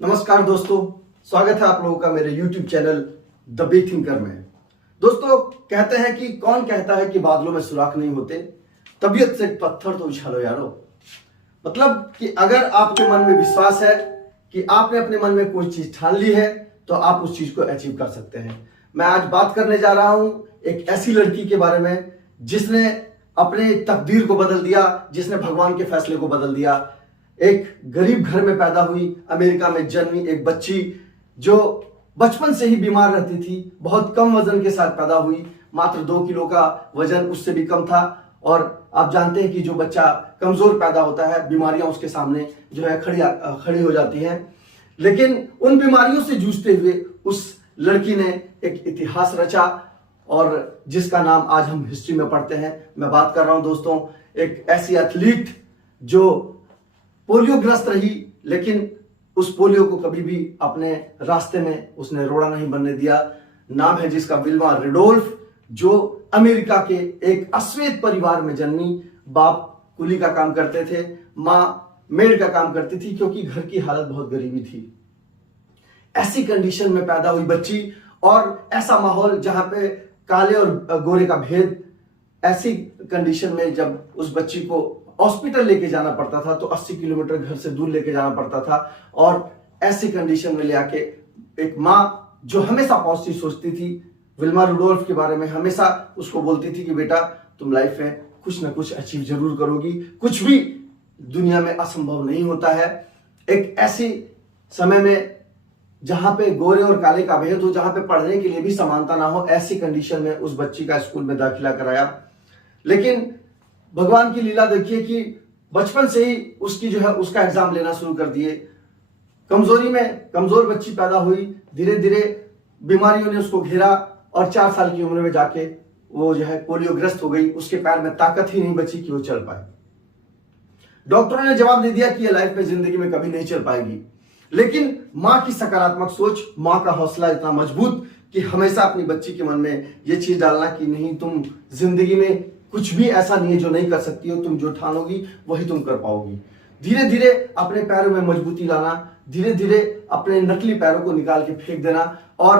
नमस्कार दोस्तों, स्वागत है आप लोगों का मेरे YouTube channel the big thinker में। दोस्तों, कहते हैं कि कौन कहता है कि बादलों में सुराख नहीं होते, तबीयत से पत्थर तो उछालो यारो। मतलब कि अगर आपके मन में विश्वास है कि आपने अपने मन में कोई चीज ठान ली है तो आप उस चीज को अचीव कर सकते हैं। मैं आज बात करने जा रहा हूं एक ऐसी लड़की के बारे में जिसने अपने तकदीर को बदल दिया, जिसने भगवान के फैसले को बदल दिया। एक गरीब घर में पैदा हुई, अमेरिका में जन्मी एक बच्ची जो बचपन से ही बीमार रहती थी, बहुत कम वजन के साथ पैदा हुई, मात्र 2 किलो का वजन, उससे भी कम था। और आप जानते हैं कि जो बच्चा कमजोर पैदा होता है, बीमारियां उसके सामने जो है खड़ी हो जाती हैं। लेकिन उन बीमारियों से जूझते हुए उस लड़की ने एक इतिहास रचा और जिसका नाम आज हम हिस्ट्री में पढ़ते हैं। मैं बात कर रहा हूं दोस्तों एक ऐसी एथलीट जो पोलियोग्रस्त रही, लेकिन उस पोलियो को कभी भी अपने रास्ते में उसने रोड़ा नहीं बनने दिया। नाम है जिसका विल्मा रुडोल्फ, जो अमेरिका के एक अश्वेत परिवार में जन्मी। बाप कुली का काम करते थे, माँ मेड का काम करती थी, क्योंकि घर की हालत बहुत गरीबी थी। ऐसी कंडीशन में पैदा हुई बच्ची और ऐसा माहौल जहां पे काले और गोरे का भेद, ऐसी कंडीशन में जब उस बच्ची को हॉस्पिटल लेके जाना पड़ता था तो 80 किलोमीटर घर से दूर लेके जाना पड़ता था। और ऐसी कंडीशन में ले आके एक माँ जो हमेशा पॉजिटिव सोचती थी, विल्मा रुडोल्फ के बारे में हमेशा उसको बोलती थी कि बेटा तुम लाइफ में कुछ ना कुछ अचीव जरूर करोगी, कुछ भी दुनिया में असंभव नहीं होता है। एक ऐसी समय में जहां पे गोरे और काले का भेद हो, जहां पे पढ़ने के लिए भी समानता ना हो, ऐसी कंडीशन में उस बच्ची का स्कूल में दाखिला कराया। लेकिन भगवान की लीला देखिए कि बचपन से ही उसकी जो है उसका एग्जाम लेना शुरू कर दिए। कमजोरी में कमजोर बच्ची पैदा हुई, धीरे धीरे बीमारियों ने उसको घेरा और 4 साल की उम्र में जाके वो जो है पोलियोग्रस्त हो गई। उसके पैर में ताकत ही नहीं बची कि वो चल पाए। डॉक्टरों ने जवाब दे दिया कि ये लाइफ में जिंदगी में कभी नहीं चल पाएगी। लेकिन माँ की सकारात्मक सोच, माँ का हौसला इतना मजबूत कि हमेशा अपनी बच्ची के मन में ये चीज डालना कि नहीं, तुम जिंदगी में कुछ भी ऐसा नहीं है जो नहीं कर सकती हो, तुम जो ठानोगी वही तुम कर पाओगी। धीरे धीरे अपने पैरों में मजबूती लाना, धीरे धीरे अपने नकली पैरों को निकाल के फेंक देना और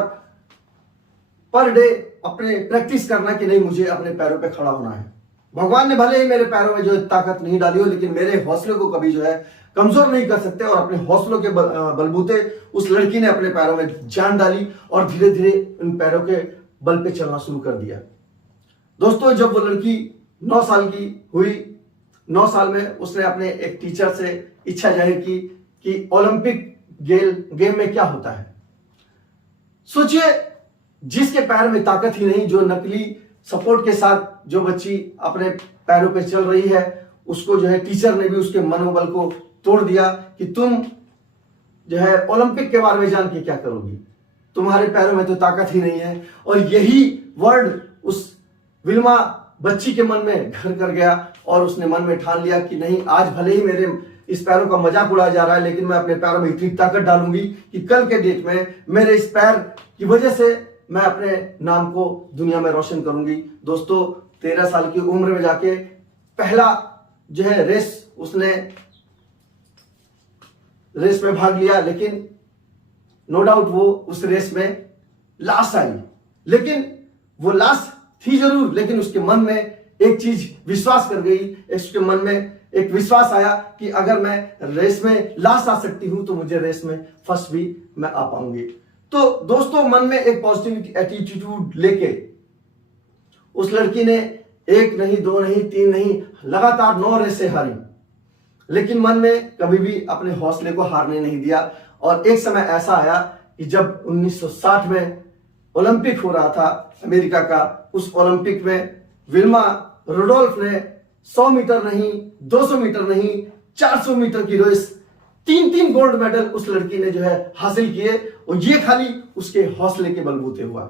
पर डे अपने प्रैक्टिस करना कि नहीं, मुझे अपने पैरों पे खड़ा होना है। भगवान ने भले ही मेरे पैरों में जो ताकत नहीं डाली हो, लेकिन मेरे हौसले को कभी जो है कमजोर नहीं कर सकते। और अपने हौसलों के बलबूते उस लड़की ने अपने पैरों में जान डाली और धीरे धीरे उन पैरों के बल पे चलना शुरू कर दिया। दोस्तों, जब वो लड़की 9 साल की हुई, 9 साल में उसने अपने एक टीचर से इच्छा जाहिर की कि ओलंपिक गेम में क्या होता है। सोचिए, जिसके पैर में ताकत ही नहीं, जो नकली सपोर्ट के साथ जो बच्ची अपने पैरों पे चल रही है, उसको जो है टीचर ने भी उसके मनोबल को तोड़ दिया कि तुम जो है ओलंपिक के बारे में जान के क्या करोगी, तुम्हारे पैरों में तो ताकत ही नहीं है। और यही वर्ड उस विल्मा बच्ची के मन में घर कर गया और उसने मन में ठान लिया कि नहीं, आज भले ही मेरे इस पैरों का मजाक उड़ाया जा रहा है, लेकिन मैं अपने पैरों में इतनी ताकत डालूंगी कि कल के डेट में मेरे इस पैर की वजह से मैं अपने नाम को दुनिया में रोशन करूंगी। दोस्तों, 13 साल की उम्र में जाके पहला जो है उसने रेस में भाग लिया, लेकिन नो डाउट वो उस रेस में लास्ट आई। लेकिन वो लास्ट थी जरूर, लेकिन उसके मन में एक चीज विश्वास कर गई, उसके मन में एक विश्वास आया कि अगर मैं रेस में लास्ट आ सकती हूं तो मुझे रेस में फर्स्ट भी मैं आ पाऊंगी। तो दोस्तों, मन में एक पॉजिटिव एटीट्यूड लेके उस लड़की ने 1 नहीं, 2 नहीं, 3 नहीं, लगातार 9 रेसें हारी, लेकिन मन में कभी भी अपने हौसले को हारने नहीं दिया। और एक समय ऐसा आया कि जब 1960 में ओलंपिक हो रहा था अमेरिका का, उस ओलंपिक में विल्मा रुडोल्फ ने 100 मीटर नहीं, 200 मीटर नहीं, 400 मीटर की रेस 3 गोल्ड मेडल उस लड़की ने जो है हासिल किए। और ये खाली उसके हौसले के बलबूते हुआ।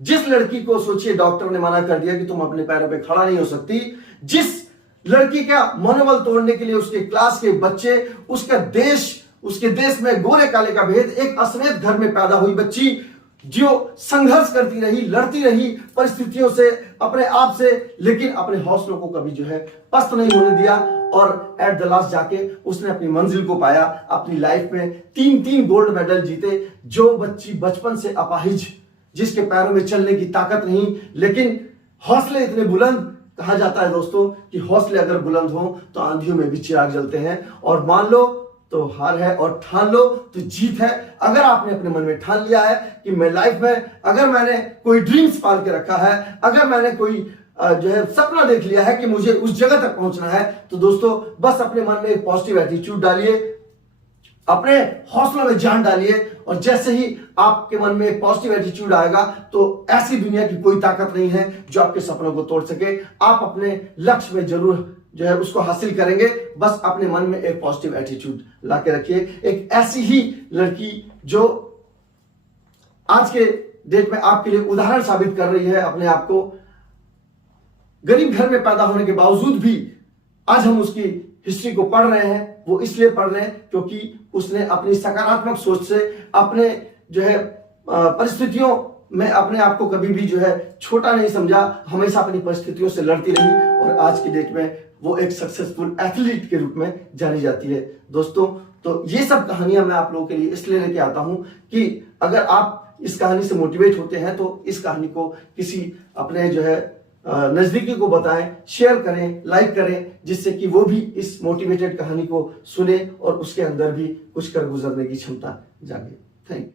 जिस लड़की को सोचिए डॉक्टर ने मना कर दिया कि तुम अपने पैरों पे खड़ा नहीं हो सकती, जिस लड़की का मनोबल तोड़ने के लिए उसके क्लास के बच्चे, उसके देश में गोरे काले का भेद, एक अश्वेत घर में पैदा हुई बच्ची जो संघर्ष करती रही, लड़ती रही परिस्थितियों से, अपने आप से, लेकिन अपने हौसलों को कभी जो है पस्त नहीं होने दिया। और एट द लास्ट जाके उसने अपनी मंजिल को पाया। अपनी लाइफ में 3 गोल्ड मेडल जीते। जो बच्ची बचपन से अपाहिज, जिसके पैरों में चलने की ताकत नहीं, लेकिन हौसले इतने बुलंद, कहा जाता है दोस्तों कि हौसले अगर बुलंद हो तो आंधियों में भी चिराग जलते हैं। और मान लो तो हार है और ठान लो तो जीत है। अगर आपने अपने मन में ठान लिया है कि मैं लाइफ में, अगर मैंने कोई ड्रीम्स पाल के रखा है, अगर मैंने कोई जो है सपना देख लिया है कि मुझे उस जगह तक पहुंचना है, तो दोस्तों बस अपने मन में एक पॉजिटिव एटीट्यूड डालिए, अपने हौसलों में जान डालिए, और जैसे ही आपके मन में एक पॉजिटिव एटीट्यूड आएगा तो ऐसी दुनिया की कोई ताकत नहीं है जो आपके सपनों को तोड़ सके। आप अपने लक्ष्य में जरूर जो है उसको हासिल करेंगे। बस अपने मन में एक पॉजिटिव एटीट्यूड लाके रखिए। एक ऐसी ही लड़की जो आज के डेट में आपके लिए उदाहरण साबित कर रही है अपने आप को, गरीब घर में पैदा होने के बावजूद भी आज हम उसकी हिस्ट्री को पढ़ रहे हैं। वो इसलिए पढ़ रहे हैं क्योंकि उसने अपनी सकारात्मक सोच से अपने जो है परिस्थितियों में अपने आप को कभी भी जो है छोटा नहीं समझा, हमेशा अपनी परिस्थितियों से लड़ती रही, और आज की डेट में वो एक सक्सेसफुल एथलीट के रूप में जानी जाती है। दोस्तों तो ये सब कहानियां मैं आप लोगों के लिए इसलिए लेके आता हूं कि अगर आप इस कहानी से मोटिवेट होते हैं तो इस कहानी को किसी अपने जो है नजदीकी को बताएं, शेयर करें, लाइक करें, जिससे कि वो भी इस मोटिवेटेड कहानी को सुने और उसके अंदर भी कुछ कर गुजरने की क्षमता जागे। Thank you.